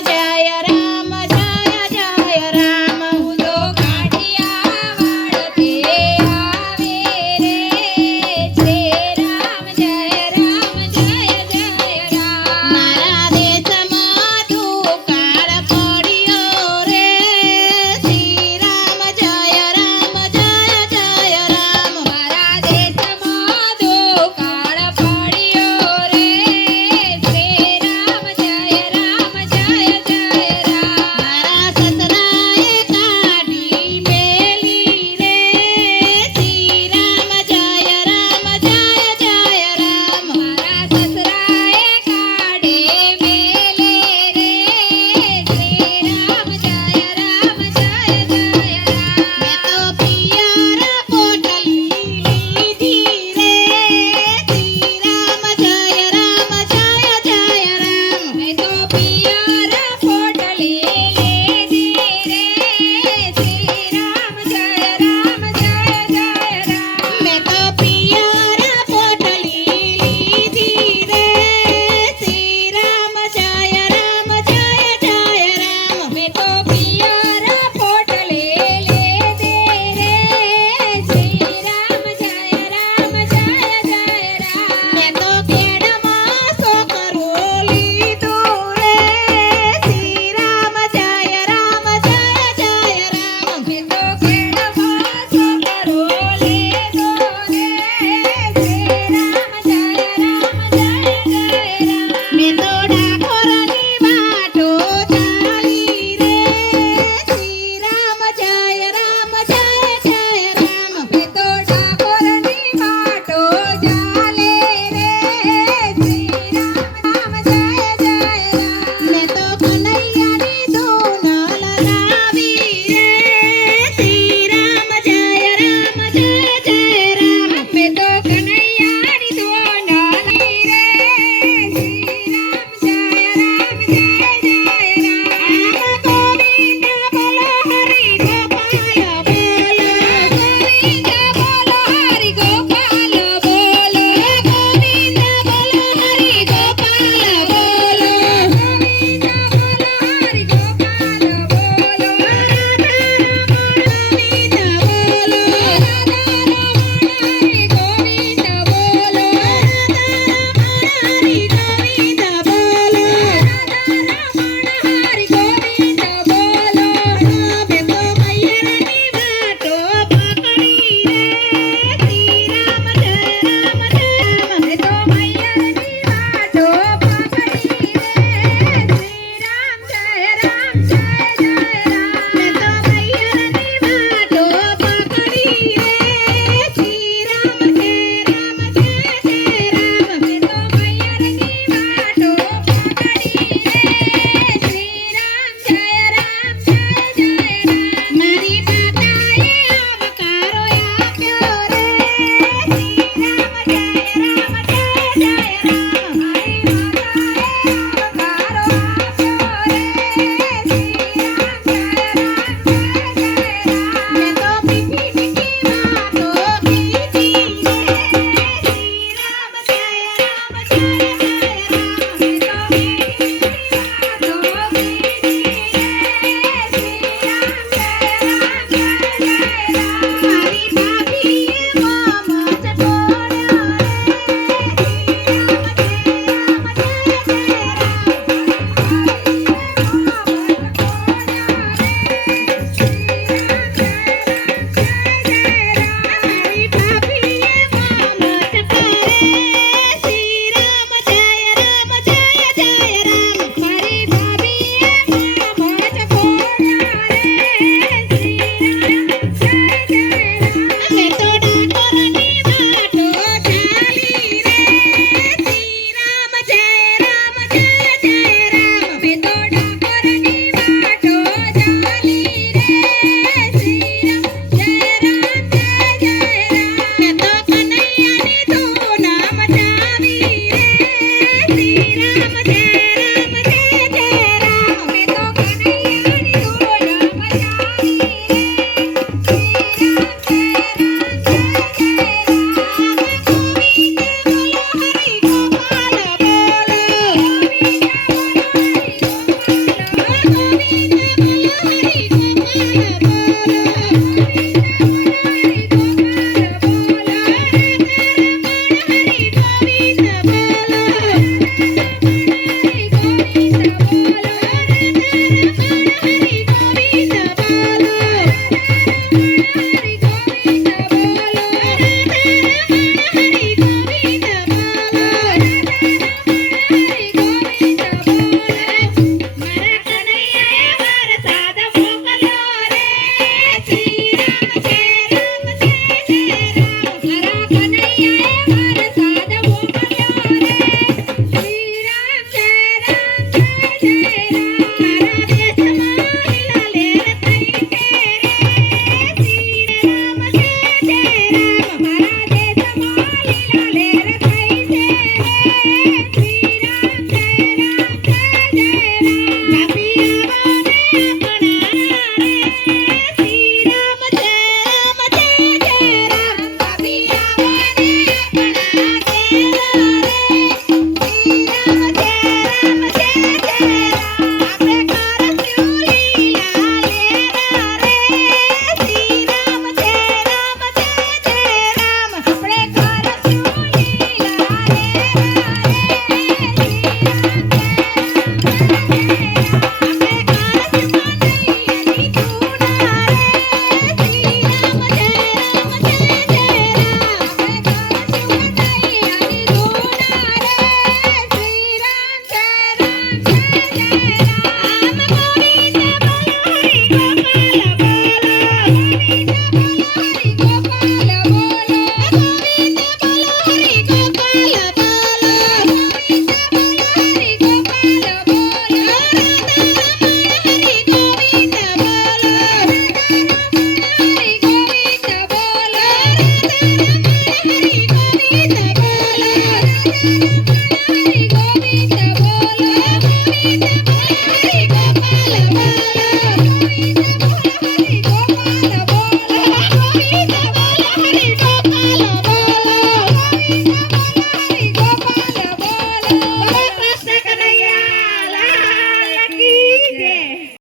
ಜಯ